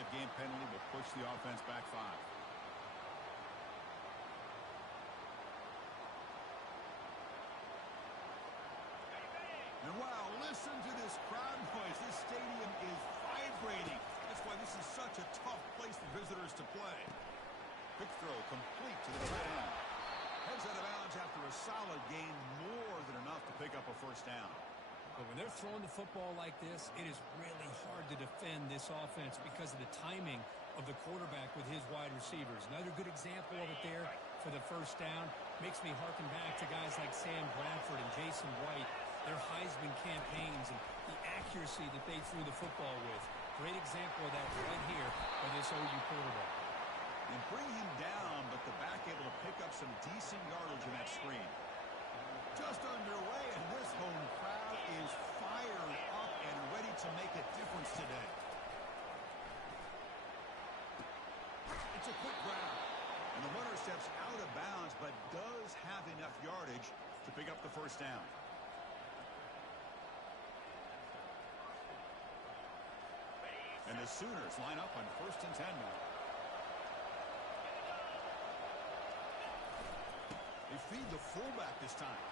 delay of game penalty will push the offense back 5. And wow, listen to this crowd noise. This stadium is vibrating. That's why this is such a tough place for visitors to play. Quick throw complete to the tight end. Heads out of bounds after a solid gain, more than enough to pick up a first down. But when they're throwing the football like this, it is really hard to defend this offense because of the timing of the quarterback with his wide receivers. Another good example of it there for the first down. Makes me harken back to guys like Sam Bradford and Jason White, their Heisman campaigns and the accuracy that they threw the football with. Great example of that right here by this OU quarterback. And bring him down, but the back able to pick up some decent yardage in that screen. Just underway, and this home crowd is fired up and ready to make a difference today. It's a quick grab, and the runner steps out of bounds, but does have enough yardage to pick up the first down. And the Sooners line up on 1st and 10 now. They feed the fullback this time.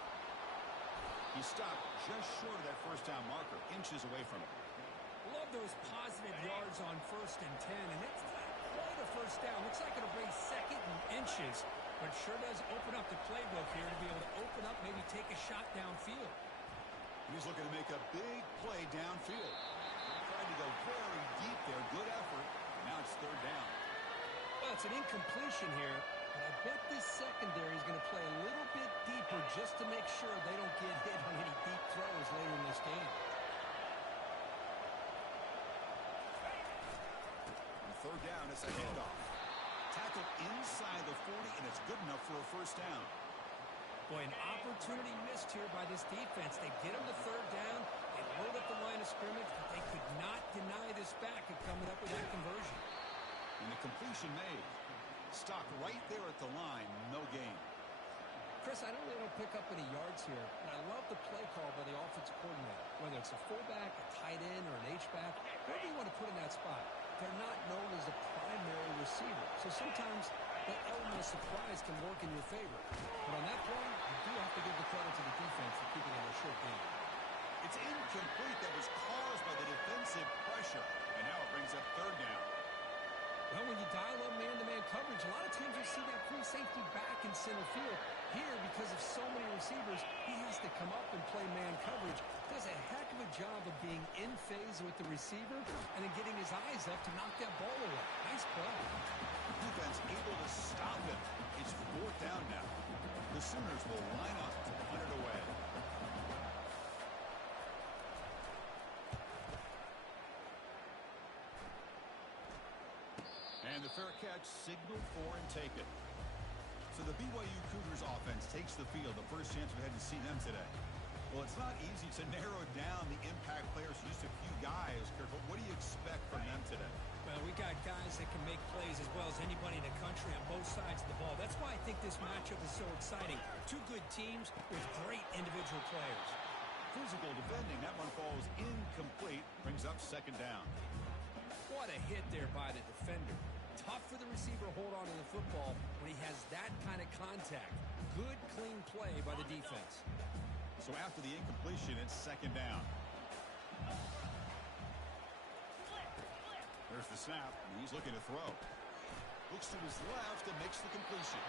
He stopped just short of that first down marker, inches away from it. Love those positive yards on 1st and 10, and it's not quite a first down. Looks like it'll bring 2nd and inches, but sure does open up the playbook here to be able to open up, maybe take a shot downfield. He's looking to make a big play downfield. Tried to go very deep there, good effort. Now it's 3rd down. Well, it's an incompletion here. But I bet this secondary is going to play a little bit deeper just to make sure they don't get hit on any deep throws later in this game. On 3rd down, it's a handoff. Tackled inside the 40, and it's good enough for a first down. Boy, an opportunity missed here by this defense. They get him to 3rd down. They load up the line of scrimmage, but they could not deny this back and coming up with that conversion. And the completion made. Stopped right there at the line, no gain. Chris, I know they don't pick up any yards here, but I love the play call by the offensive coordinator. Whether it's a fullback, a tight end, or an H-back, whoever you want to put in that spot, they're not known as a primary receiver. So sometimes that element of surprise can work in your favor. But on that play, you do have to give the credit to the defense for keeping it a short game. It's incomplete. That was caused by the defensive pressure. And now it brings up 3rd down. Well, when you dial up man-to-man coverage, a lot of times you see that free safety back in center field. Here, because of so many receivers, he has to come up and play man coverage. Does a heck of a job of being in phase with the receiver and then getting his eyes up to knock that ball away. Nice play. Defense able to stop him. It's 4th down now. The Sooners will line up to punt it away. And the fair catch signaled for and taken. So the BYU Cougars offense takes the field. The first chance we had to see them today. Well, it's not easy to narrow down the impact players, just a few guys, Kirk, but what do you expect from them today? Well, we got guys that can make plays as well as anybody in the country on both sides of the ball. That's why I think this matchup is so exciting. 2 good teams with great individual players. Physical defending. That one falls incomplete. Brings up 2nd down. What a hit there by the defender. Tough for the receiver to hold on to the football when he has that kind of contact. Good, clean play by the defense. So after the incompletion, it's 2nd down. There's the snap, and he's looking to throw. Looks to his left and makes the completion.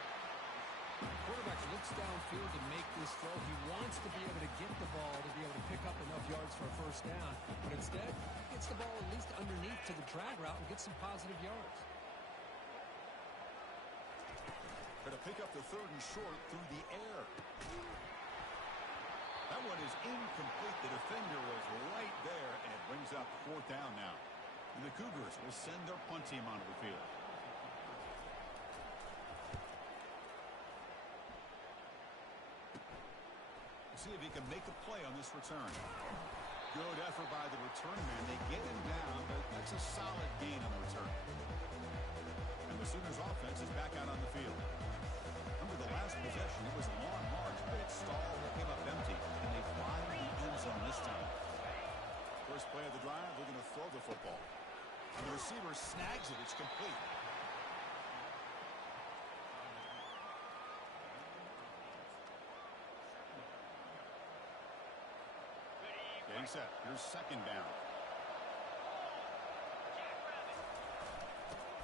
Quarterback looks downfield to make this throw. He wants to be able to get the ball to be able to pick up enough yards for a first down. But instead, he gets the ball at least underneath to the drag route and gets some positive yards. Going to pick up the 3rd and short through the air. That one is incomplete. The defender was right there, and it brings up 4th down now. And the Cougars will send their punt team onto the field. We'll see if he can make a play on this return. Good effort by the return man. They get him down, but that's a solid gain on the return. And the Sooners offense is back out on the field. Remember the last possession, it was a long march, but it stalled, it came up empty, and they fly to the end zone this time. First play of the drive, they're going to throw the football. And the receiver snags it. It's complete. Getting set. Here's second down.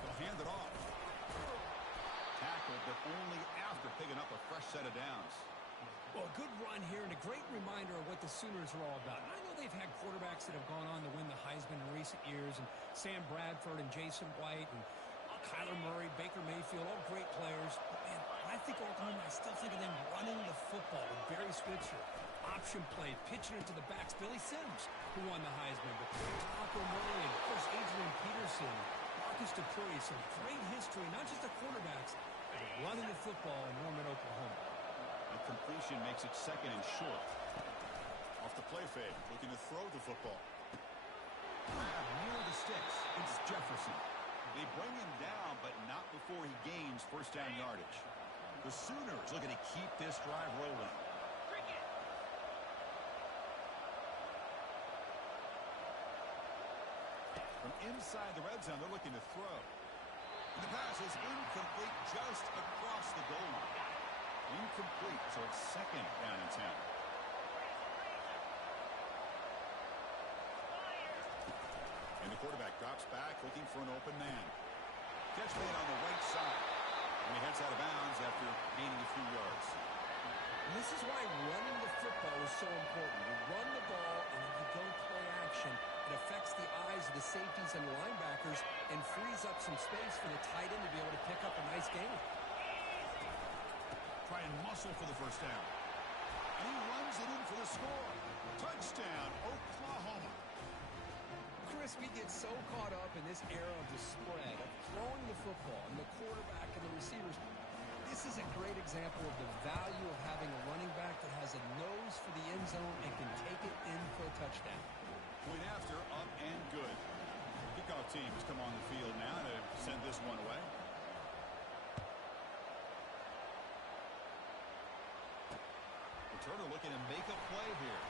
They'll hand it off. Tackled, but only after picking up a fresh set of downs. Well, a good run here and a great reminder of what the Sooners are all about. And I know they've had quarterbacks that have gone on to win the Heisman in recent years, and Sam Bradford and Jason White and Kyler Murray, Baker Mayfield, all great players. But, man, when I think Oklahoma, I still think of them running the football with Barry Switzer. Option play, pitching it to the backs. Billy Sims, who won the Heisman. But Taco Murray and, of course, Adrian Peterson, Marcus Dupree, some great history, not just the quarterbacks, but running the football in Norman, Oklahoma. The completion makes it second and short. Off the play fake, looking to throw the football. Grab near the sticks. It's Jefferson. They bring him down, but not before he gains first down yardage. The Sooners looking to keep this drive rolling. From inside the red zone, they're looking to throw. And the pass is incomplete just across the goal line. Incomplete, so it's second down and 10. And the quarterback drops back, looking for an open man. Catch made on the right side. And he heads out of bounds after gaining a few yards. And this is why running the football is so important. You run the ball, and if you don't play action, it affects the eyes of the safeties and linebackers and frees up some space for the tight end to be able to pick up a nice gain. Try and muscle for the first down. And he runs it in for the score. Touchdown, Oklahoma. Chris, we get so caught up in this era of the spread, of throwing the football, and the quarterback and the receivers. This is a great example of the value of having a running back that has a nose for the end zone and can take it in for a touchdown. Point after, up and good. Kickoff team has come on the field now to send this one away. Returner looking to make a play here.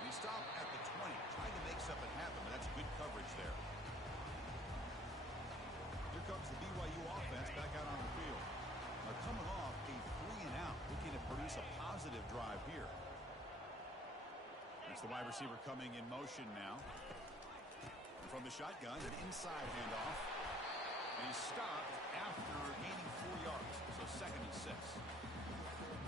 And he stopped at the 20, trying to make something happen, but that's good coverage there. Here comes the BYU offense back out on the field. Now coming off a 3-and-out, looking to produce a positive drive here. It's the wide receiver coming in motion now. And from the shotgun, an inside handoff. And he stopped after gaining 4 yards, so second and 6.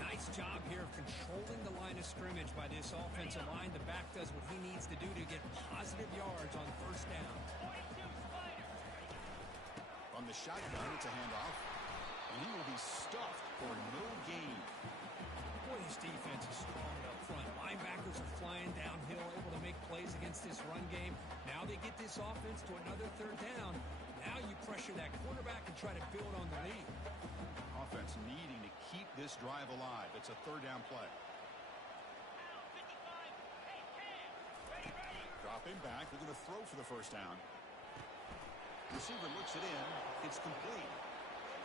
Nice job here of controlling the line of scrimmage by this offensive line. The back does what he needs to do to get positive yards on first down. From the shotgun, it's a handoff. And he will be stuffed for no gain. Boy, this defense is strong up front. Linebackers are flying downhill, able to make plays against this run game. Now they get this offense to another third down. Now you pressure that quarterback and try to build on the lead. Offense needing to keep this drive alive. It's a third down play. Dropping back. They're going to throw for the first down. Receiver looks it in. It's complete.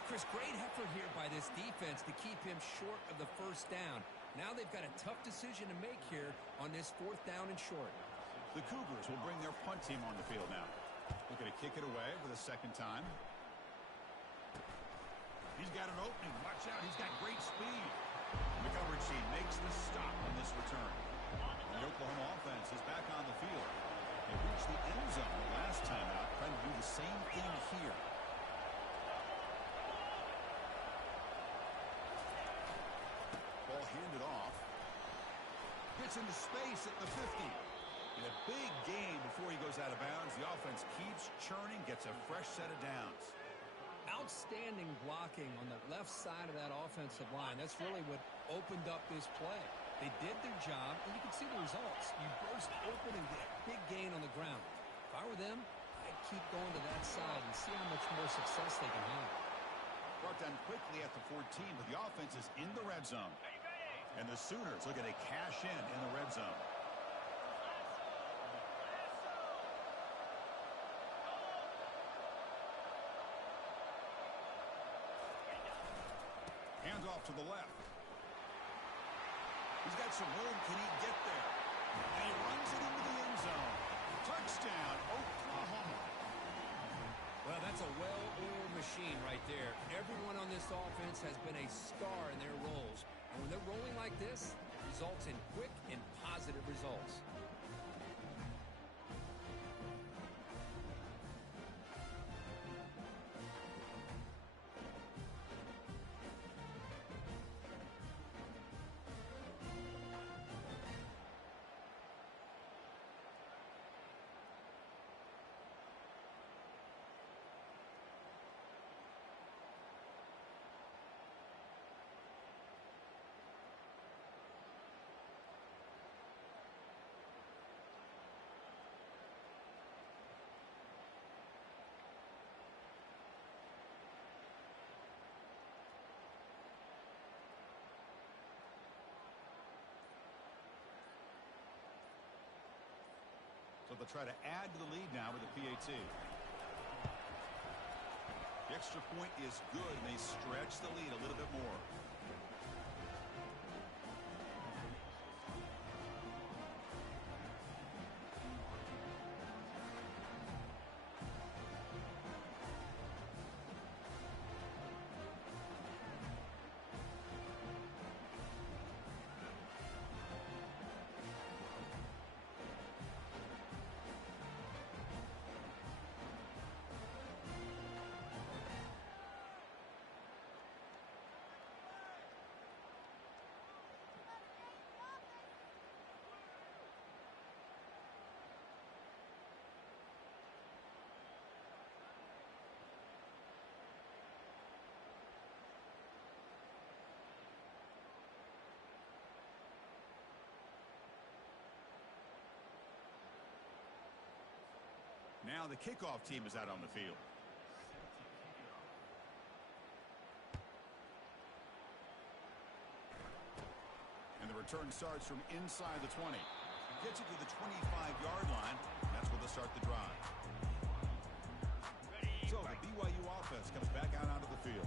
Chris, great effort here by this defense to keep him short of the first down. Now they've got a tough decision to make here on this fourth down and short. The Cougars will bring their punt team on the field now. Looking to kick it away for the second time. He's got an opening. Watch out. He's got great speed. The coverage team makes the stop on this return. The Oklahoma offense is back on the field. They reached the end zone the last time out, trying to do the same thing here. Ball handed off. Gets into space at the 50. In a big gain before he goes out of bounds. The offense keeps churning, gets a fresh set of downs. Outstanding blocking on the left side of that offensive line. That's really what opened up this play. They did their job, and you can see the results. You burst open and get a big gain on the ground. If I were them, I'd keep going to that side and see how much more success they can have. Brought down quickly at the 14, but the offense is in the red zone. And the Sooners looking to cash in the red zone. Handoff to the left. He's got some room. Can he get there? And he runs it into the end zone. Touchdown, Oklahoma. offense has been a star in their roles. And when they're rolling like this, it results in quick and positive results. So they'll try to add to the lead now with a PAT. The extra point is good, and they stretch the lead a little bit more. Now the kickoff team is out on the field. And the return starts from inside the 20. Gets it to the 25-yard line, and that's where they'll start the drive. So the BYU offense comes back out onto the field.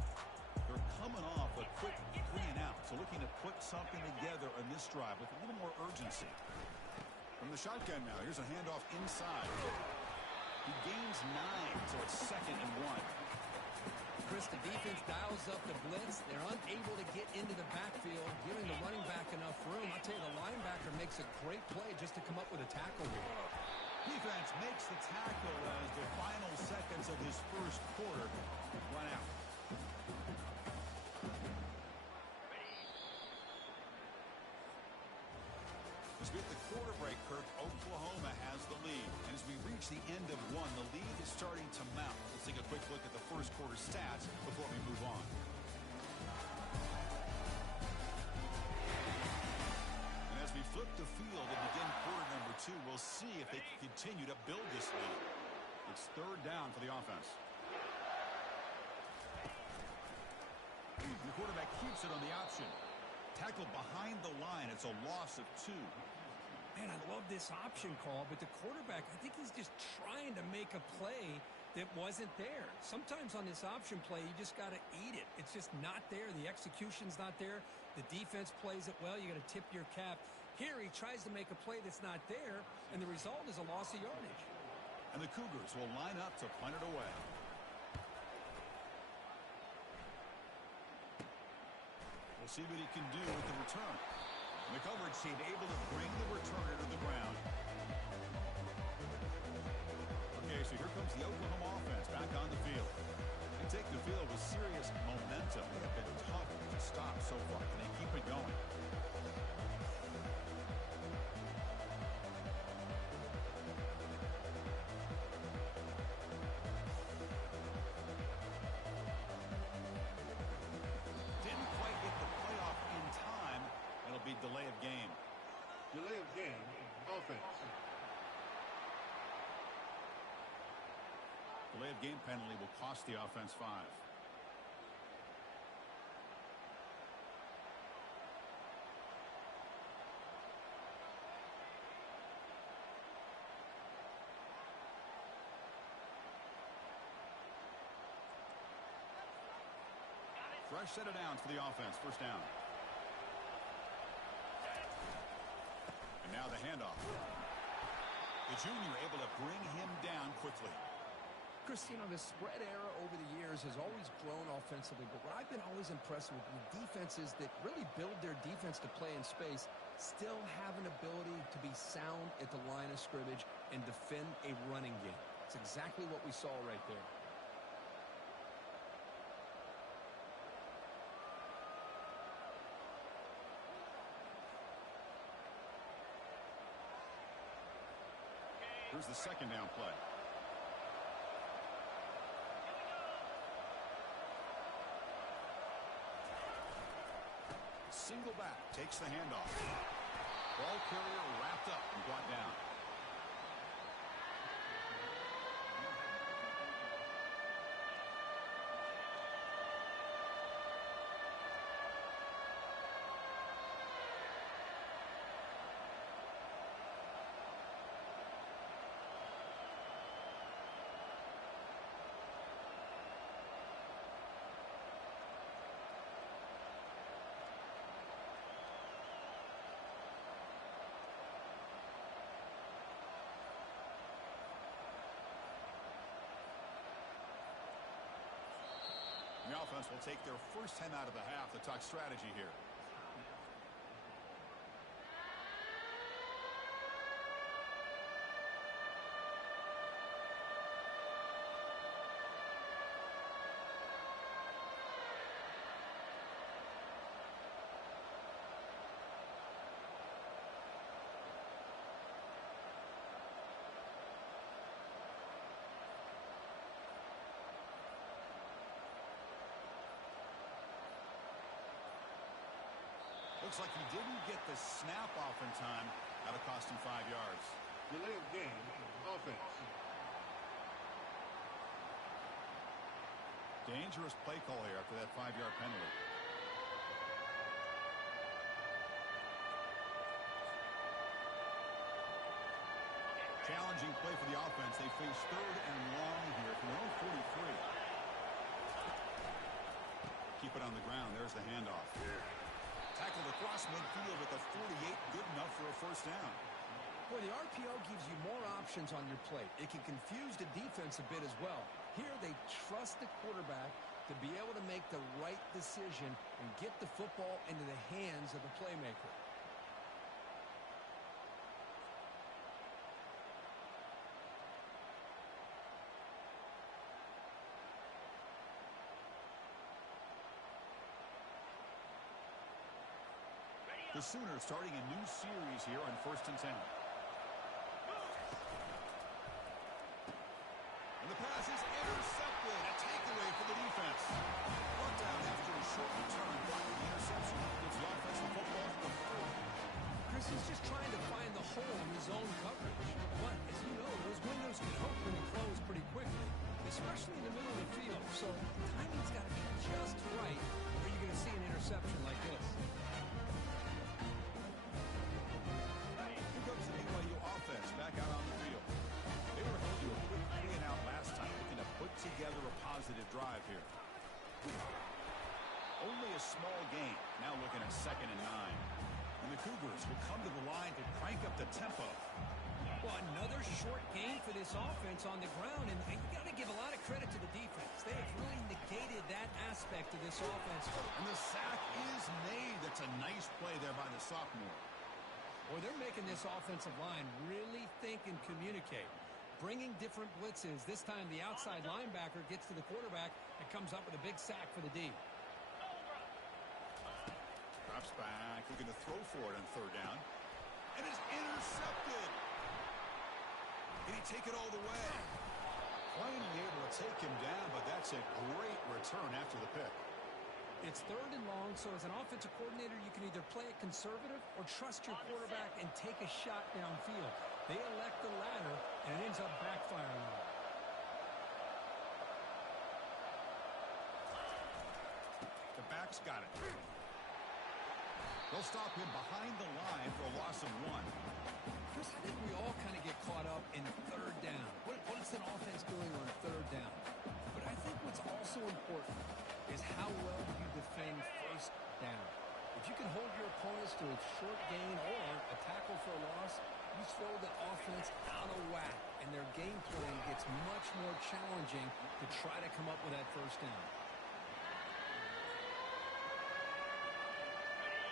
They're coming off a quick 3-and-out, so looking to put something together on this drive with a little more urgency. From the shotgun now, here's a handoff inside. He gains 9, so it's 2nd and 1. Chris, the defense dials up the blitz. They're unable to get into the backfield, giving the running back enough room. I'll tell you, the linebacker makes a great play just to come up with a tackle here. Defense makes the tackle as the final seconds of his first quarter run out. As we hit the quarter break, Kirk, Oklahoma has the lead. And as we reach the end of one, the lead is starting to mount. Let's take a quick look at the first quarter stats before we move on. And as we flip the field and begin quarter number 2, we'll see if they can continue to build this lead. It's 3rd down for the offense. The quarterback keeps it on the option. Tackle behind the line. It's a loss of 2. Man, I love this option call, but the quarterback, I think he's just trying to make a play that wasn't there. Sometimes on this option play, you just got to eat it. It's just not there. The execution's not there. The defense plays it well. You got to tip your cap. Here, he tries to make a play that's not there, and the result is a loss of yardage. And the Cougars will line up to punt it away. We'll see what he can do with the return. And the coverage team able to bring the returner to the ground. Okay, so here comes the Oklahoma offense back on the field. They take the field with serious momentum. They have been tough to stop so far. Can they keep it going? Delay of game. Delay of game, offense. Delay of game penalty will cost the offense 5. Fresh set of downs for the offense. 1st down. Now the handoff. The junior able to bring him down quickly. Chris, you know, the spread era over the years has always grown offensively, but what I've been always impressed with defenses that really build their defense to play in space still have an ability to be sound at the line of scrimmage and defend a running game. It's exactly what we saw right there. Here's the second down play. Single back, takes the handoff. Ball carrier wrapped up and brought down. The offense will take their first 10 out of the half to talk strategy here. Looks like he didn't get the snap off in time. That'll cost him 5 yards. Delay of game, offense. Dangerous play call here after that 5-yard penalty. Challenging play for the offense. They face third and long here from their own 43. Keep it on the ground. There's the handoff. Tackled across midfield at the 48. Good enough for a first down. Boy, the RPO gives you more options on your plate. It can confuse the defense a bit as well. Here they trust the quarterback to be able to make the right decision and get the football into the hands of the playmaker. The Sooners starting a new series here on 1st and 10. And the pass is intercepted. A takeaway for the defense. Brought down after a short return. Blocking the interception. Gives the offense the football at the 40. Chris is just trying to find the hole in his own coverage. But, as you know, those windows can open and close pretty quickly, especially in the middle of the field. So, timing's got to be just right, or you're going to see an interception like this. Back out on the field. They were held to a quick 3-and-out last time, looking to put together a positive drive here. Only a small gain. Now looking at 2nd and 9. And the Cougars will come to the line to crank up the tempo. Well, another short gain for this offense on the ground, and you got to give a lot of credit to the defense. They have really negated that aspect of this offense. And the sack is made. That's a nice play there by the sophomore. Well, they're making this offensive line really think and communicate. Bringing different blitzes. This time the outside linebacker gets to the quarterback and comes up with a big sack for the D. Drops back, looking to throw for it on 3rd down. And it's intercepted. Can he take it all the way? Finally able to take him down, but that's a great return after the pick. It's 3rd and long, so as an offensive coordinator, you can either play it conservative or trust your quarterback and take a shot downfield. They elect the latter, and it ends up backfiring on them. The back's got it. They'll stop him behind the line for a loss of 1. Chris, I think we all kind of get caught up in 3rd down. What is an offense doing on 3rd down? But I think what's also important is how well you defend 1st down. If you can hold your opponents to a short gain or a tackle for a loss, you throw the offense out of whack, and their game plan gets much more challenging to try to come up with that first down.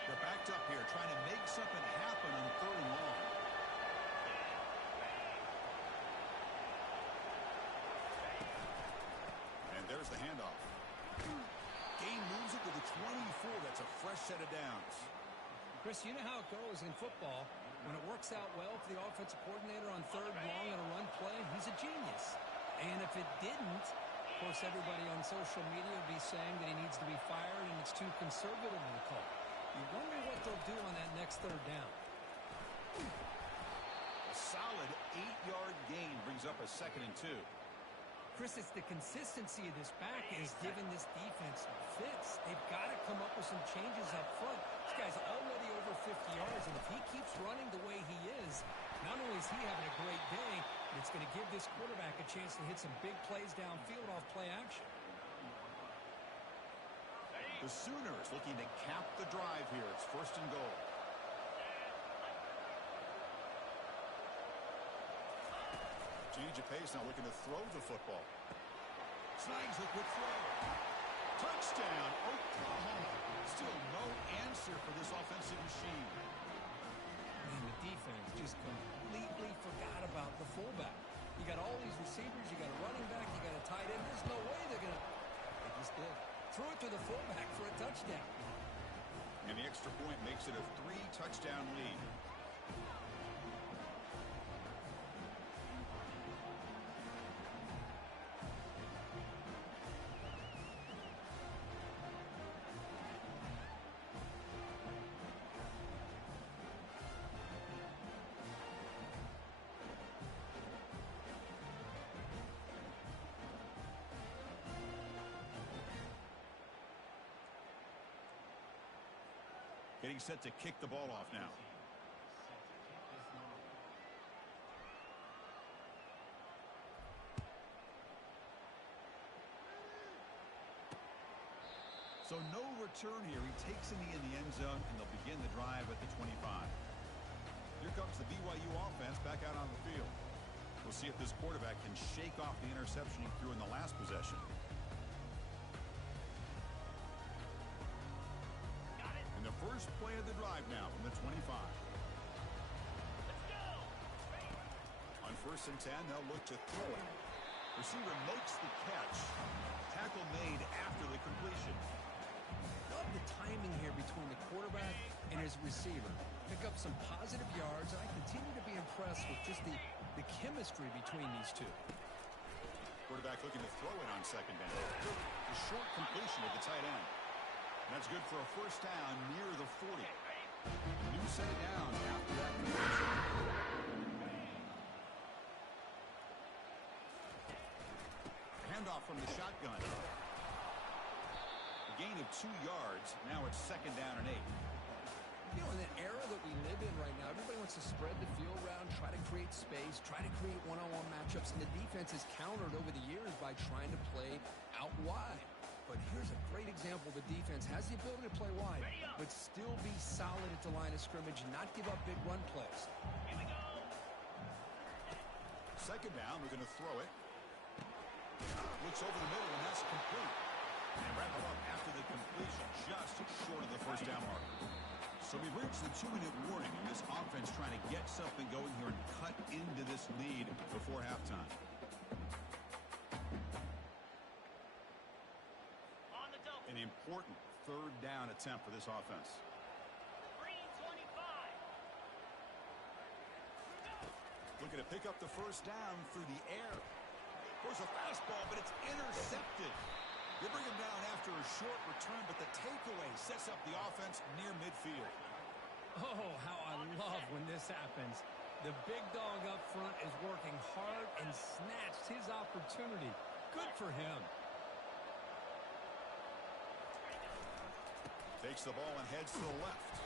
They're backed up here trying to make something happen on 3rd and long. And there's the handoff. Game moves it to the 24. That's a fresh set of downs. Chris, you know how it goes in football. When it works out well for the offensive coordinator on 3rd and long on a run play, he's a genius. And if it didn't, of course, everybody on social media would be saying that he needs to be fired and it's too conservative of a call. You wonder what they'll do on that next 3rd down. A solid 8-yard gain brings up a 2nd and 2. Chris, it's the consistency of this back is giving this defense fits. They've got to come up with some changes up front. This guy's already over 50 yards, and if he keeps running the way he is, not only is he having a great day, but it's going to give this quarterback a chance to hit some big plays downfield off play action. The Sooners looking to cap the drive here. It's 1st and goal. Change of pace now, looking to throw the football. Snags a quick throw. Touchdown, Oklahoma. Still no answer for this offensive machine. Man, the defense just completely forgot about the fullback. You got all these receivers, you got a running back, you got a tight end. There's no way they're going to... They just did. Threw it to the fullback for a touchdown. And the extra point makes it a 3-touchdown lead. Getting set to kick the ball off now. So no return here. He takes in the end zone, and they'll begin the drive at the 25. Here comes the BYU offense back out on the field. We'll see if this quarterback can shake off the interception he threw in the last possession. And the first play of the drive now from the 25. On 1st and 10, they'll look to throw it. Receiver makes the catch. Tackle made after the completion. Love the timing here between the quarterback and his receiver. Pick up some positive yards, and I continue to be impressed with just the chemistry between these two. Quarterback looking to throw it on 2nd down. A short completion to the tight end. That's good for a first down near the 40. New set of downs after that completion. Handoff from the shotgun. A gain of 2 yards. Now it's 2nd down and 8. You know, in the era that we live in right now, everybody wants to spread the field around, try to create space, try to create one-on-one matchups, and the defense has countered over the years by trying to play out wide. But here's a great example. The defense has the ability to play wide, but still be solid at the line of scrimmage, not give up big run plays. 2nd down, we're going to throw it. Looks over the middle, and that's complete. And wrap it up after the completion, just short of the first down marker. So we've reached the 2-minute warning, and this offense trying to get something going here and cut into this lead before halftime. An important 3rd down attempt for this offense. Looking to pick up the first down through the air. Goes a fastball, but it's intercepted. They bring him down after a short return, but the takeaway sets up the offense near midfield. Oh, how I love when this happens. The big dog up front is working hard and snatched his opportunity. Good for him. Takes the ball and heads to the left.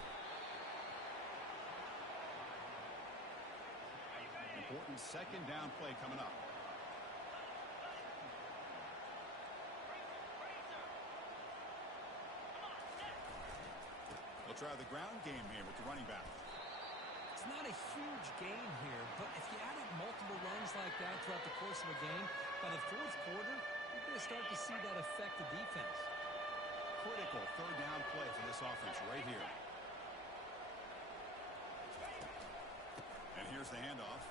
Important 2nd down play coming up. They'll try the ground game here with the running back. It's not a huge gain here, but if you like that throughout the course of a game, by the fourth quarter, you're going to start to see that affect the defense. Critical third down play for this offense right here. And here's the handoff.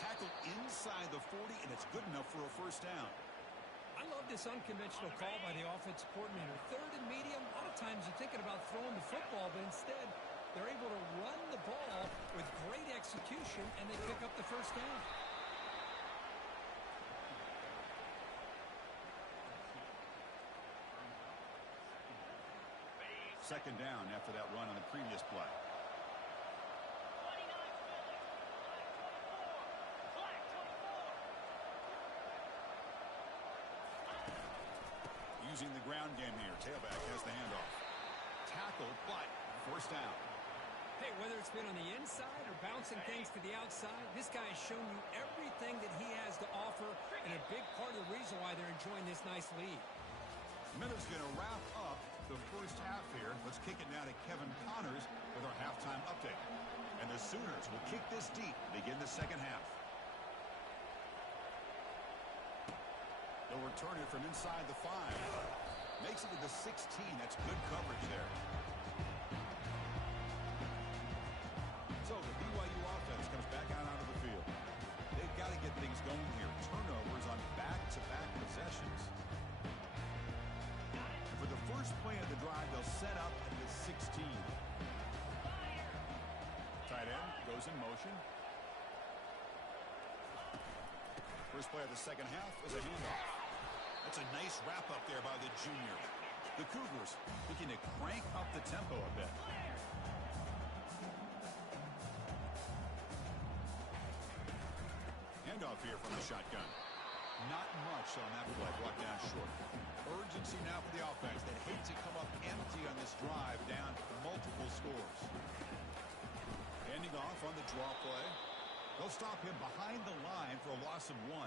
Tackled inside the 40, and it's good enough for a first down. I love this unconventional call by the offensive coordinator. Third and medium, a lot of times you're thinking about throwing the football, but instead they're able to run the ball with great execution, and they pick up the first down. Second down after that run on the previous play. Using the ground game here. Tailback has the handoff. Tackle, but first down. Hey, whether it's been on the inside or bouncing things to the outside, this guy has shown you everything that he has to offer, and a big part of the reason why they're enjoying this nice lead. Miller's going to wrap up the first half here. Let's kick it now to Kevin Connors with our halftime update. And the Sooners will kick this deep, begin the second half. They'll return it from inside the 5. Makes it to the 16. That's good coverage there. So the BYU offense comes back out onto the field. They've got to get things going here. Turnovers on back-to-back possessions. And for the first play of the drive, they'll set up at the 16. Tight end goes in motion. First play of the second half is a handoff. That's a nice wrap-up there by the junior. The Cougars looking to crank up the tempo a bit. Handoff here from the shotgun. Not much on that play, brought down short. Urgency now for the offense that hate to come up empty on this drive, down multiple scores. Handing off on the draw play. They'll stop him behind the line for a loss of 1.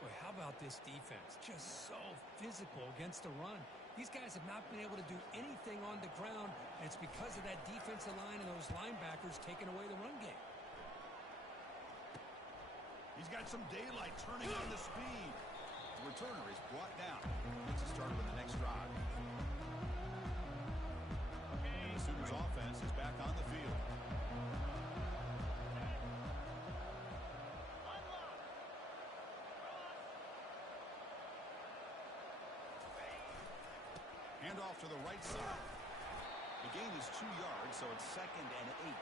Boy, how about this defense? Just so physical against the run. These guys have not been able to do anything on the ground, and it's because of that defensive line and those linebackers taking away the run game. He's got some daylight turning on the speed. The returner is brought down. Gets a start with the next drive. And the Sooners offense is back on the field. Handoff to the right side. The gain is 2 yards, so it's 2nd and 8.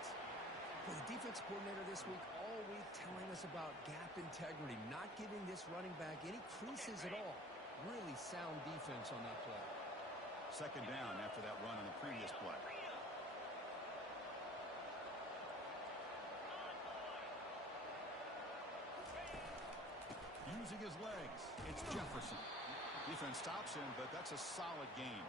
Well, the defense coordinator this week all week telling us about gap integrity, not giving this running back any creases at all. Really sound defense on that play. Second down after that run on the previous play. Using his legs, it's Jefferson. Defense stops him, but that's a solid gain.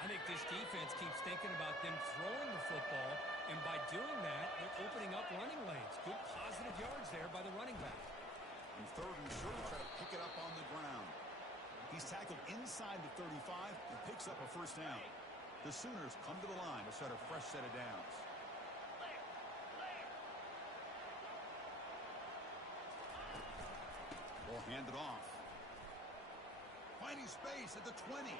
I think this defense keeps thinking about them throwing the football, and by doing that, they're opening up running lanes. Good positive yards there by the running back. And third and short, try to pick it up on the ground. He's tackled inside the 35 and picks up a first down. The Sooners come to the line to start a fresh set of downs. Ball handed off. Finding space at the 20.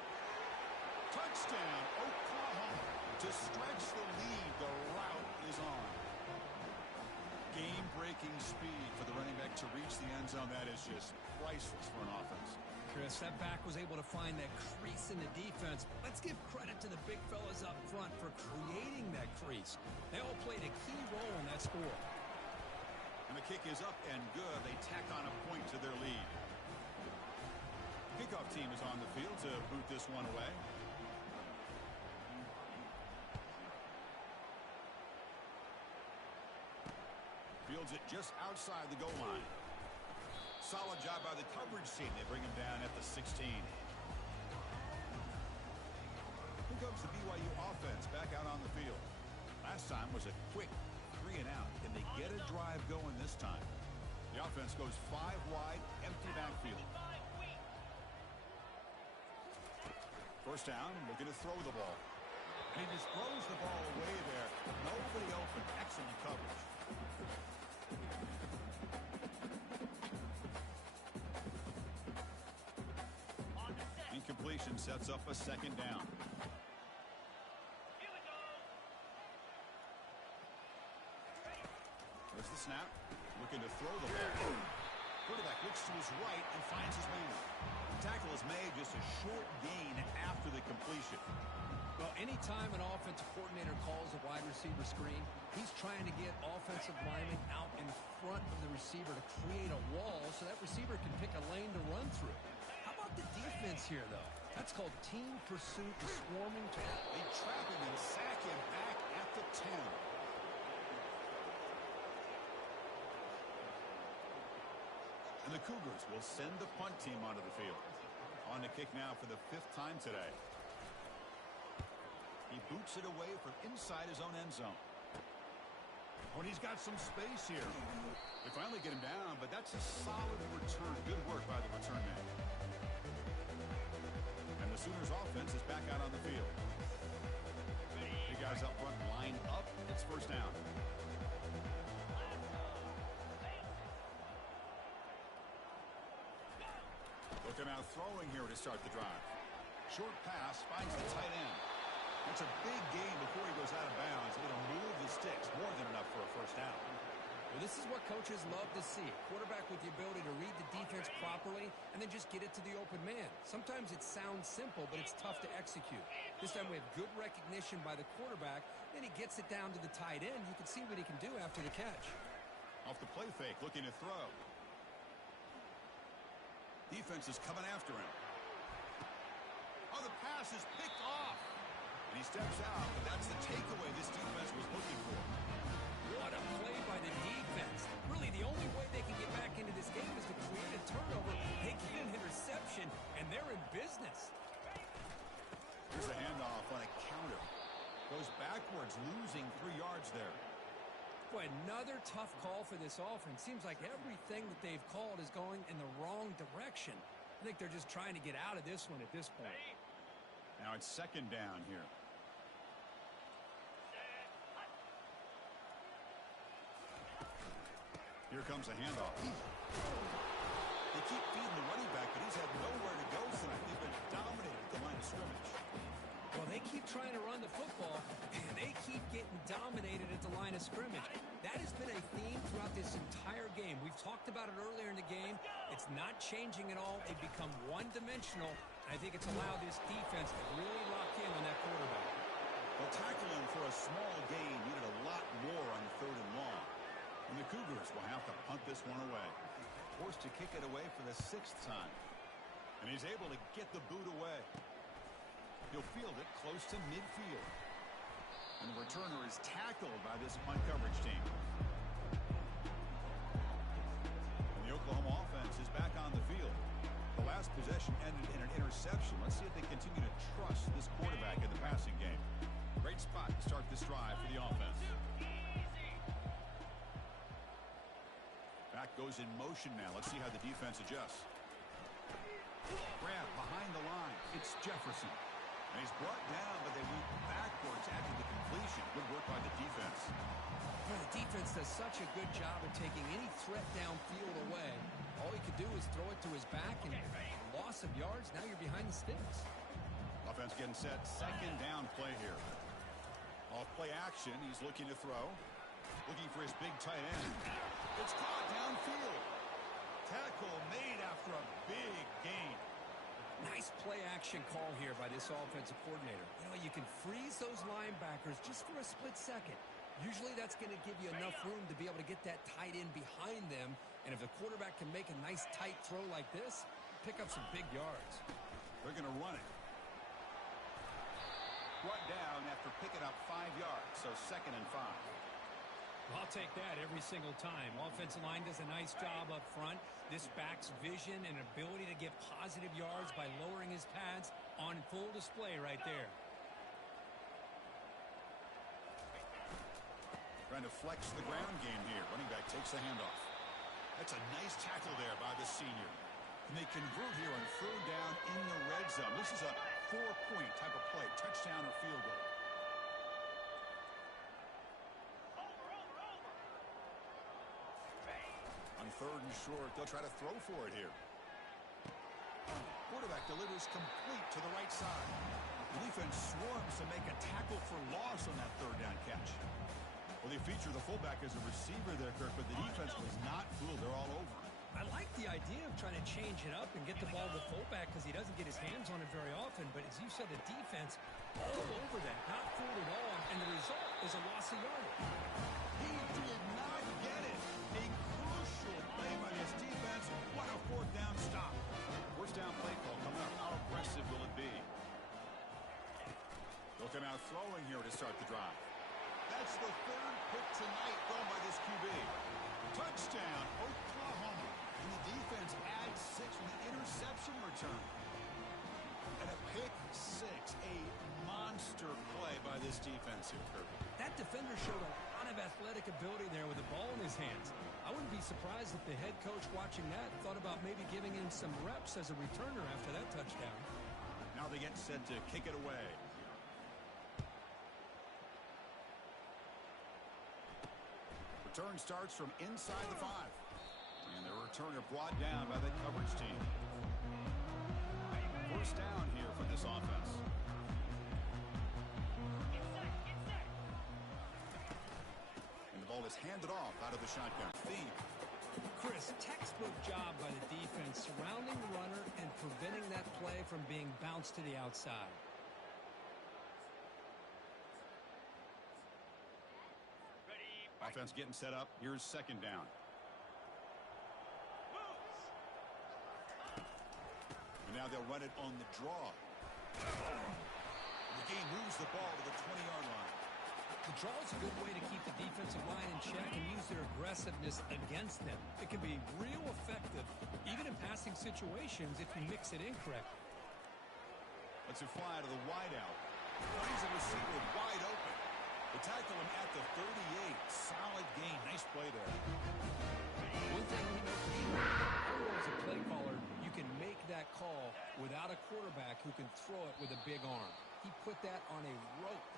Touchdown, Oklahoma. To stretch the lead, the route is on. Game-breaking speed for the running back to reach the end zone. That is just priceless for an offense. Chris, that back was able to find that crease in the defense. Let's give credit to the big fellas up front for creating that crease. They all played a key role in that score. And the kick is up and good. They tack on a point to their lead. Kickoff team is on the field to boot this one away. Fields it just outside the goal line. Solid job by the coverage team. They bring him down at the 16. Here comes the BYU offense back out on the field. Last time was a quick 3 and out. Can they get a drive going this time? The offense goes 5 wide, empty backfield. First down, looking to throw the ball. And he just throws the ball away there. Nobody open. Excellent coverage. Formation sets up a second down. There's the snap. Looking to throw the ball. Quarterback looks to his right and finds his man. The tackle is made, just a short gain after the completion. Well, anytime an offensive coordinator calls a wide receiver screen, he's trying to get offensive linemen out in front of the receiver to create a wall so that receiver can pick a lane to run through. How about the defense here, though? That's called team pursuit, swarming tackle. They trap him and sack him back at the 10. And the Cougars will send the punt team onto the field. On to kick now for the 5th time today. He boots it away from inside his own end zone. Oh, and he's got some space here. They finally get him down, but that's a solid return. Good work by the return man. And the Sooners offense is back out on the field. The guys up front line up. It's first down. Looking out throwing here to start the drive. Short pass finds the tight end. That's a big gain before he goes out of bounds. Able to move the sticks, more than enough for a first down. Well, this is what coaches love to see. Quarterback with the ability to read the defense properly and then just get it to the open man. Sometimes it sounds simple, but it's tough to execute. This time we have good recognition by the quarterback. Then he gets it down to the tight end. You can see what he can do after the catch. Off the play fake, looking to throw. Defense is coming after him. Oh, the pass is picked off. And he steps out, but that's the takeaway this defense was looking for. What a play by the defense. Really, the only way they can get back into this game is to create a turnover. They get an interception, and they're in business. Here's a handoff on a counter. Goes backwards, losing 3 yards there. Boy, another tough call for this offense. Seems like everything that they've called is going in the wrong direction. I think they're just trying to get out of this one at this point. Now it's second down here. Here comes a handoff. They keep feeding the running back, but he's had nowhere to go tonight. They've been dominated at the line of scrimmage. Well, they keep trying to run the football, and they keep getting dominated at the line of scrimmage. That has been a theme throughout this entire game. We've talked about it earlier in the game. It's not changing at all. They've become one-dimensional, and I think it's allowed this defense to really lock in on that quarterback. Well, tackling for a small gain needed a lot more on 3rd and long. And the Cougars will have to punt this one away. Forced to kick it away for the 6th time. And he's able to get the boot away. He'll field it close to midfield. And the returner is tackled by this punt coverage team. And the Oklahoma offense is back on the field. The last possession ended in an interception. Let's see if they continue to trust this quarterback in the passing game. Great spot to start this drive for the offense. Back goes in motion now. Let's see how the defense adjusts. Grab behind the line. It's Jefferson. And he's brought down, but they move backwards after the completion. Good work by the defense. Well, the defense does such a good job of taking any threat downfield away. All he could do is throw it to his back, and loss of yards, now you're behind the sticks. Offense getting set. Second down play here. Off play action. He's looking to throw. Looking for his big tight end. It's caught downfield. Tackle made after a big gain. Nice play-action call here by this offensive coordinator. You know, you can freeze those linebackers just for a split second. Usually that's going to give you enough room to be able to get that tight end behind them. And if the quarterback can make a nice tight throw like this, pick up some big yards. They're going to run it. Brought down after picking up 5 yards, so 2nd and 5. I'll take that every single time. Offensive line does a nice job up front. This back's vision and ability to get positive yards by lowering his pads on full display right there. Trying to flex the ground game here. Running back takes the handoff. That's a nice tackle there by the senior. And they convert here on 3rd down in the red zone. This is a 4-point type of play. Touchdown or field goal. On 3rd and short, they'll try to throw for it here. Quarterback quarterback delivers complete to the right side. The defense swarms to make a tackle for loss on that third down catch. Well, they feature the fullback as a receiver there, Kirk, but the defense was not fooled. They're all over it. I like the idea of trying to change it up and get the ball to the fullback because he doesn't get his hands on it very often. But as you said, the defense all over that, not fooled at all. And the result is a loss of yardage. He did not get it. A crucial play by this defense. What a fourth down stop. First down play call coming up. How aggressive will it be? They'll come out throwing here to start the drive. That's the third pick tonight thrown by this QB. Touchdown, Oklahoma. And the defense adds 6 with the interception return. And a pick 6, a monster play by this defense here, Kirk. That defender showed a lot of athletic ability there with the ball in his hands. I wouldn't be surprised if the head coach watching that thought about maybe giving him some reps as a returner after that touchdown. Now they get set to kick it away. Return starts from inside the 5. And the returner brought down by the coverage team. First down here for this offense. And the ball is handed off out of the shotgun. Feed. Chris, textbook job by the defense surrounding the runner and preventing that play from being bounced to the outside. Offense getting set up. Here's second down. And now they'll run it on the draw. The game moves the ball to the 20-yard line. The draw is a good way to keep the defensive line in check and use their aggressiveness against them. It can be real effective, even in passing situations, if you mix it in correctly. Let's it fly to the wideout. Finds a receiver wide open. They tackle him at the 38. Solid gain. Nice play there. One thing we know as a play caller, you can make that call without a quarterback who can throw it with a big arm. He put that on a rope.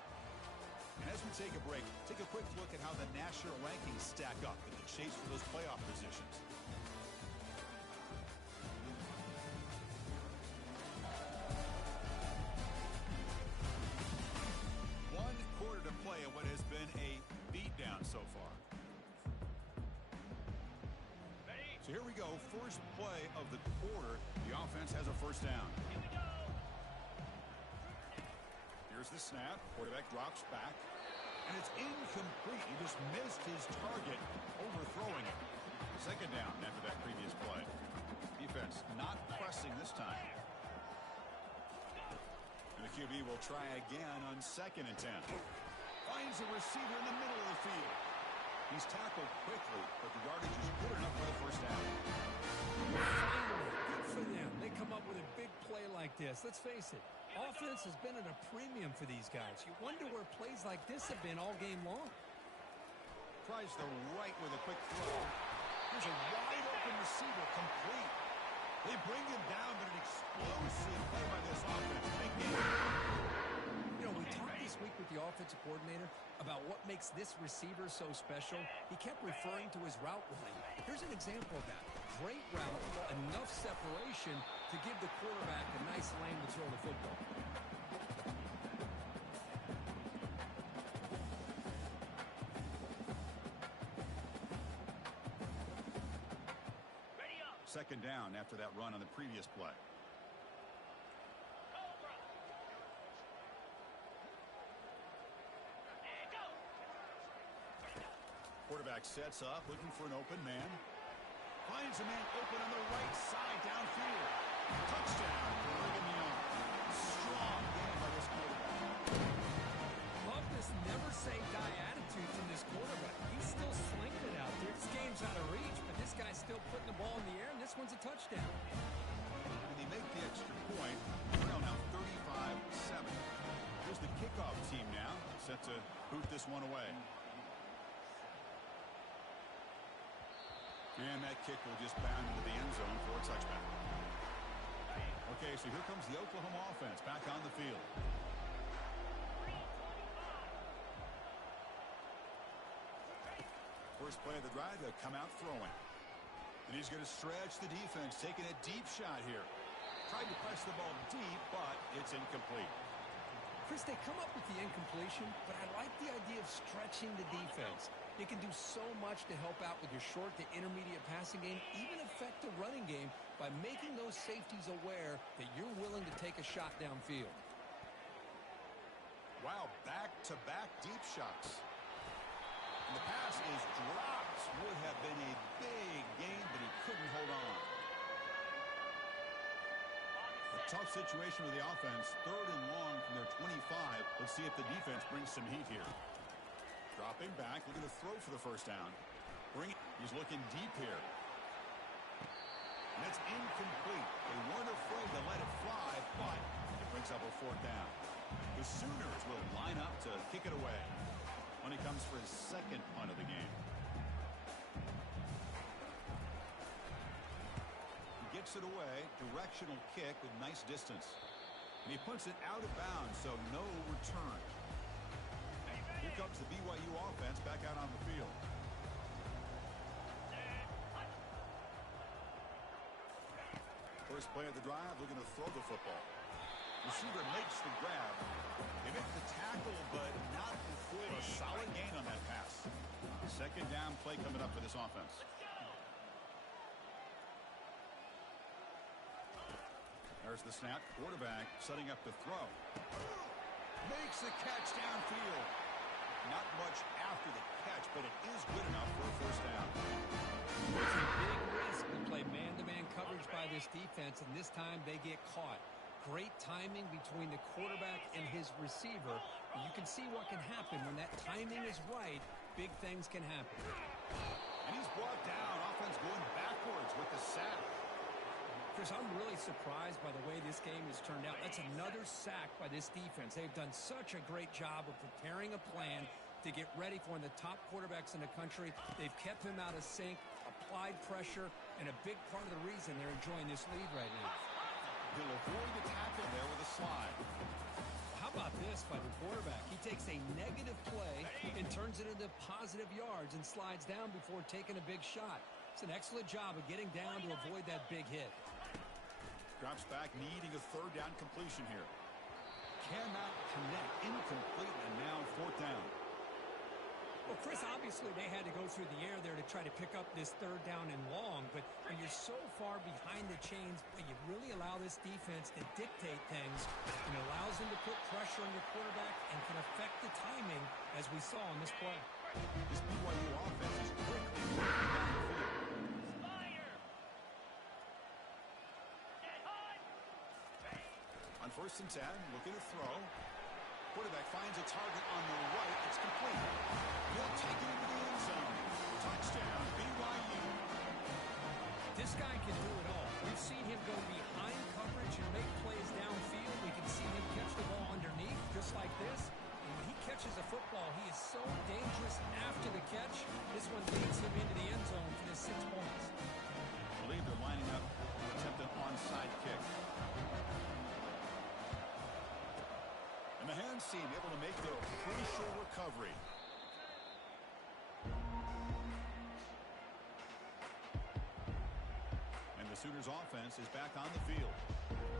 And as we take a break, take a quick look at how the national rankings stack up in the chase for those playoff positions. One quarter to play in what has been a beatdown so far. So here we go, first play of the quarter. The offense has a first down. Here's the snap. Quarterback drops back. And it's incomplete. He just missed his target, overthrowing it. Second down after that previous play. Defense not pressing this time. And the QB will try again on 2nd and 10. Finds a receiver in the middle of the field. He's tackled quickly, but the yardage is good enough for the first down. Finally, good for them. They come up with a big play like this. Let's face it, offense has been at a premium for these guys. You wonder where plays like this have been all game long. Tries the right with a quick throw. There's a wide open receiver, complete. They bring him down, but an explosive play by this offense. Big game. You know, we talked this week with the offensive coordinator about what makes this receiver so special. He kept referring to his route running. Here's an example of that. Great route, enough separation to give the quarterback a nice lane to throw the football. Second down after that run on the previous play. Quarterback sets up, looking for an open man. Finds a man open on the right side downfield. Touchdown, Brigham Young. Strong game by this quarterback. Love this never say die attitude from this quarterback. He's still slinging it out there. This game's out of reach, but this guy's still putting the ball in the air, and this one's a touchdown. And they make the extra point. Trail now 35-7. Here's the kickoff team now, set to boot this one away. And that kick will just bound into the end zone for a touchback. Okay, so here comes the Oklahoma offense back on the field. First play of the drive, they'll come out throwing. And he's going to stretch the defense, taking a deep shot here. tried to press the ball deep, but it's incomplete. Chris, they come up with the incompletion, but I like the idea of stretching the defense. It can do so much to help out with your short to intermediate passing game, even affect the running game by making those safeties aware that you're willing to take a shot downfield. Wow, back-to-back deep shots. And the pass is dropped. Would have been a big gain, but he couldn't hold on. A tough situation with the offense. 3rd and long from their 25. Let's see if the defense brings some heat here. Dropping back, looking to throw for the first down. He's looking deep here. And it's incomplete. They weren't afraid to let it fly, but it brings up a 4th down. The Sooners will line up to kick it away when he comes for his 2nd punt of the game. He gets it away, directional kick with nice distance. And he puts it out of bounds, so no return. Here comes the BYU offense back out on the field. First play of the drive, looking to throw the football. Receiver makes the grab. They make the tackle, but not before a solid gain on that pass. 2nd down play coming up for this offense. There's the snap. Quarterback setting up to throw. Makes the catch downfield. Not much after the catch, but it is good enough for a 1st down. It's a big risk to play man-to-man coverage by this defense, and this time they get caught. Great timing between the quarterback and his receiver. You can see what can happen when that timing is right. Big things can happen. And he's brought down. Offense going backwards with the sack. Chris, I'm really surprised by the way this game has turned out. That's another sack by this defense. They've done such a great job of preparing a plan to get ready for one of the top quarterbacks in the country. They've kept him out of sync, applied pressure, and a big part of the reason they're enjoying this lead right now. He'll avoid the tackle there with a slide. How about this by the quarterback? He takes a negative play and turns it into positive yards and slides down before taking a big shot. It's an excellent job of getting down to avoid that big hit. Drops back, needing a 3rd down completion here. Cannot connect, incomplete, and now 4th down. Well, Chris, obviously they had to go through the air there to try to pick up this 3rd down and long, but when you're so far behind the chains, you really allow this defense to dictate things, and it allows them to put pressure on your quarterback and can affect the timing, as we saw in this play. This BYU offense is quickly moving down the field. On 1st and 10, looking to throw. Quarterback finds a target on the right. It's complete. He'll take it into the end zone. Touchdown, BYU. This guy can do it all. We've seen him go behind coverage and make plays downfield. We can see him catch the ball underneath, just like this. And when he catches a football, he is so dangerous after the catch. This one leads him into the end zone for the 6 points. I believe they're lining up to attempt an onside kick. And the hands team able to make the crucial recovery. And the Sooners offense is back on the field.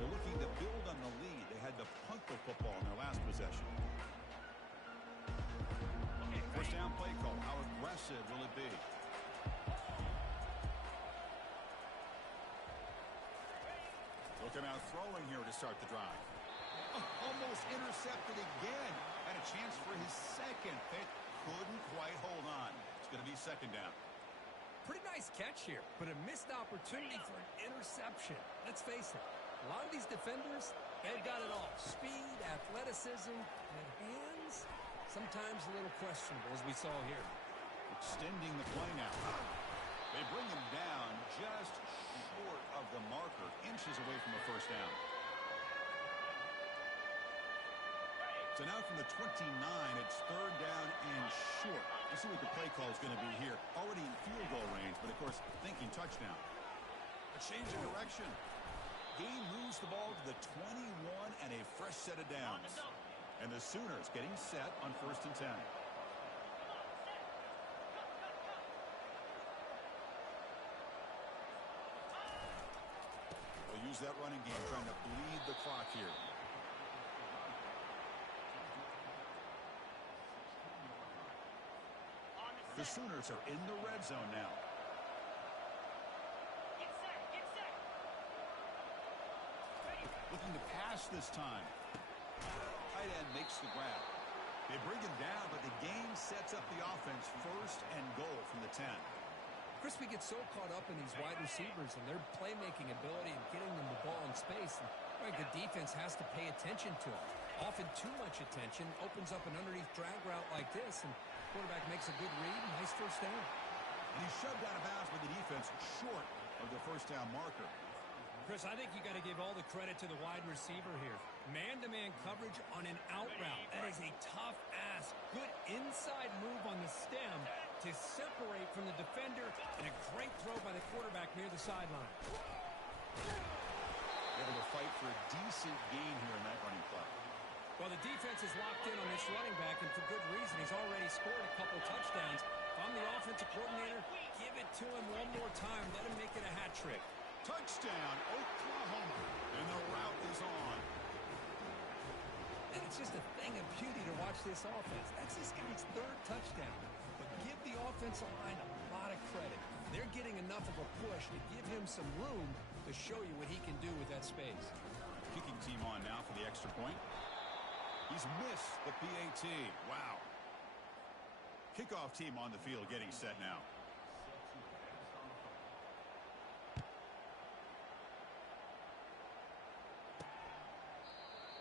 They're looking to build on the lead. They had to punt the football in their last possession. 1st down play call. How aggressive will it be? Looking out throwing here to start the drive. Almost intercepted again. And a chance for his 2nd pick. Couldn't quite hold on. It's going to be 2nd down. Pretty nice catch here, but a missed opportunity for an interception. Let's face it, a lot of these defenders, they've got it all. Speed, athleticism, and hands, sometimes a little questionable, as we saw here. Extending the play now. They bring him down just short of the marker, inches away from a 1st down. So now from the 29, it's 3rd down and short. Let's see what the play call is going to be here. Already in field goal range, but of course thinking touchdown. A change of direction. He moves the ball to the 21 and a fresh set of downs. And the Sooners getting set on 1st and 10. They'll use that running game, trying to bleed the clock here. The Sooners are in the red zone now. Looking to pass this time. Tight end makes the grab. They bring him down, but the game sets up the offense, first and goal from the 10. Chris, we get so caught up in these wide receivers and their playmaking ability and getting them the ball in space. And, right, the defense has to pay attention to them. Often too much attention opens up an underneath drag route like this, and quarterback makes a good read. Nice first down. And he's shoved out of bounds by the defense short of the first down marker. Chris, I think you got to give all the credit to the wide receiver here. Man-to-man coverage on an out route. That is a tough ask. Good inside move on the stem to separate from the defender, and a great throw by the quarterback near the sideline. Able to fight for a decent gain here in that running play. Well, the defense is locked in on this running back, and for good reason. He's already scored a couple touchdowns. If I'm the offensive coordinator, give it to him one more time. Let him make it a hat trick. Touchdown, Oklahoma. And the route is on. And it's just a thing of beauty to watch this offense. That's this guy's third touchdown. But give the offensive line a lot of credit. They're getting enough of a push to give him some room to show you what he can do with that space. Kicking team on now for the extra point. He's missed the PAT. Wow. Kickoff team on the field getting set now.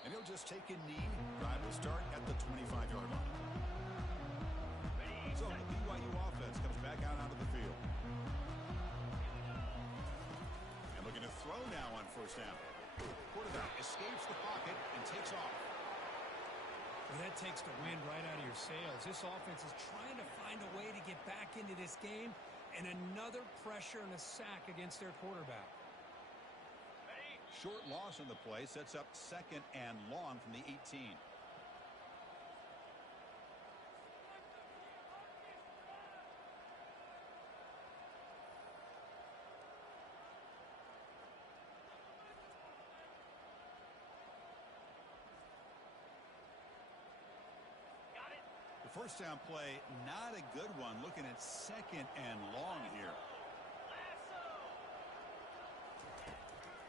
And he'll just take a knee. Drive will start at the 25-yard line. So the BYU offense comes back out onto the field. And looking to throw now on first down. Quarterback escapes the pocket and takes off. Well, that takes the wind right out of your sails. This offense is trying to find a way to get back into this game, and another pressure and a sack against their quarterback. Short loss on the play sets up second and long from the 18. The first down play, not a good one. Looking at second and long here.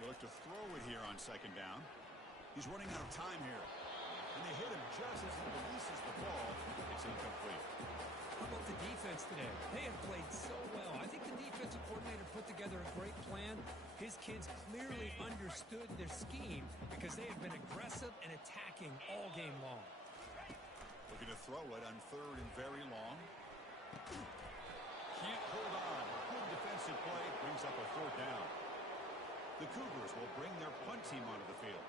They look to throw it here on second down. He's running out of time here. And they hit him just as he releases the ball. It's incomplete. How about the defense today? They have played so well. I think the defensive coordinator put together a great plan. His kids clearly understood their scheme because they have been aggressive and attacking all game long. Looking to throw it on third and very long. Can't hold on. Good defensive play. Brings up a fourth down. The Cougars will bring their punt team onto the field.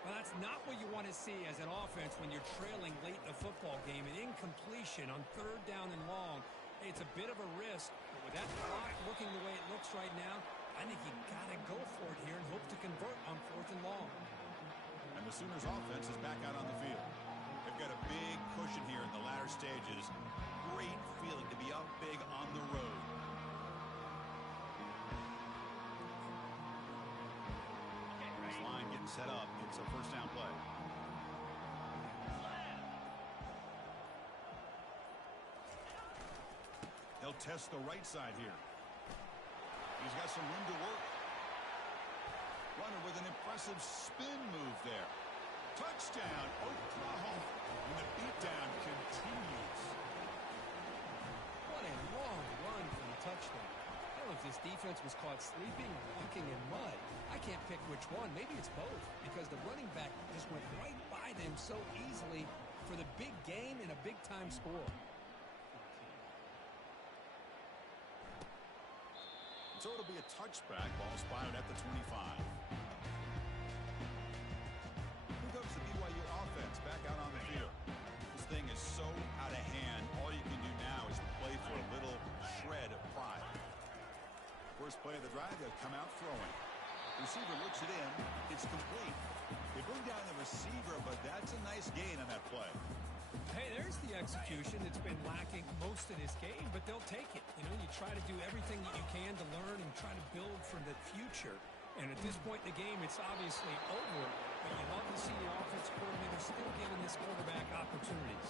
Well, that's not what you want to see as an offense when you're trailing late in a football game. An incompletion on third down and long. Hey, it's a bit of a risk, but with that clock looking the way it looks right now, I think you got to go for it here and hope to convert on fourth and long. And the Sooners offense is back out on the field. They've got a big cushion here in the latter stages. Great feeling to be up big on the road. This line getting set up. It's a first down play. They'll test the right side here. He's got some room to work. Runner with an impressive spin move there. Touchdown, Oklahoma. And the beatdown continues. What a long run for the touchdown. I don't know if this defense was caught sleeping or walking in mud. I can't pick which one. Maybe it's both, because the running back just went right by them so easily for the big gain and a big-time score. So it'll be a touchback. Ball spotted at the 25. Here comes the BYU offense back out on the field. This thing is so out of hand. All you can do now is play for a little shred of pride. First play of the drive, they'll come out throwing. Receiver looks it in. It's complete. They bring down the receiver, but that's a nice gain on that play. Hey, there's the execution that's been lacking most of this game, but they'll take it. You know, you try to do everything that you can to learn and try to build for the future. And at this point in the game, it's obviously over. But you love to see the offense coordinator still giving this quarterback opportunities.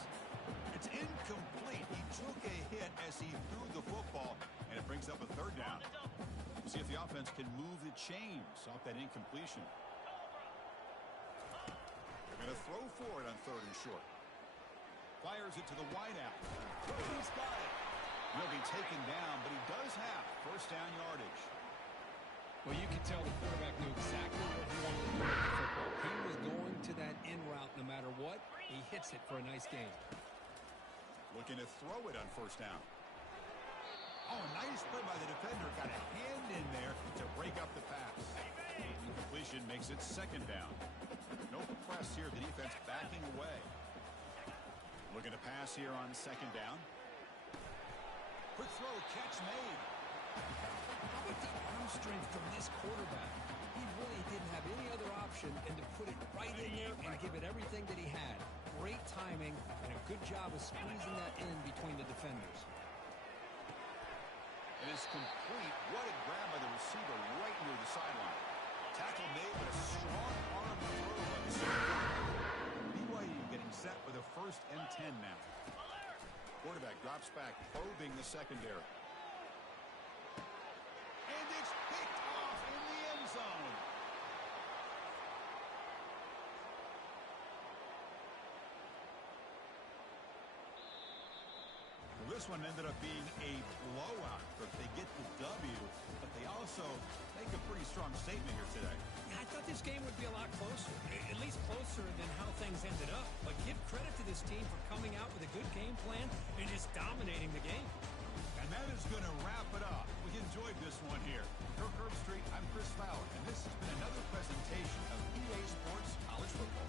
It's incomplete. He took a hit as he threw the football, and it brings up a third down. We'll see if the offense can move the chains off that incompletion. They're going to throw for it on 3rd and short. Fires it to the wideout. He's got it. He'll be taken down, but he does have first down yardage. Well, you can tell the quarterback knew exactly what he wanted to do with the football. He was going to that in route no matter what. He hits it for a nice gain. Looking to throw it on first down. Oh, nice play by the defender. Got a hand in there to break up the pass. Completion makes it 2nd down. No press here. The defense backing away. Looking to pass here on 2nd down. Quick throw, catch made. How about the arm strength from this quarterback? He really didn't have any other option than to put it right in there and give it everything that he had. Great timing and a good job of squeezing that in between the defenders. It is complete. What a grab by the receiver right near the sideline. Tackle made, but a strong arm throw by the receiver. BYU getting set with a 1st and 10 now. Quarterback drops back, probing the secondary. And it's picked off in the end zone. Well, this one ended up being a blowout, but they get the W, but they also make a pretty strong statement here today. I thought this game would be a lot closer, at least closer than how things ended up. But give credit to this team for coming out with a good game plan and just dominating the game. And that is going to wrap it up. We enjoyed this one here. For Curb Street, I'm Chris Fowler, and this has been another presentation of EA Sports College Football.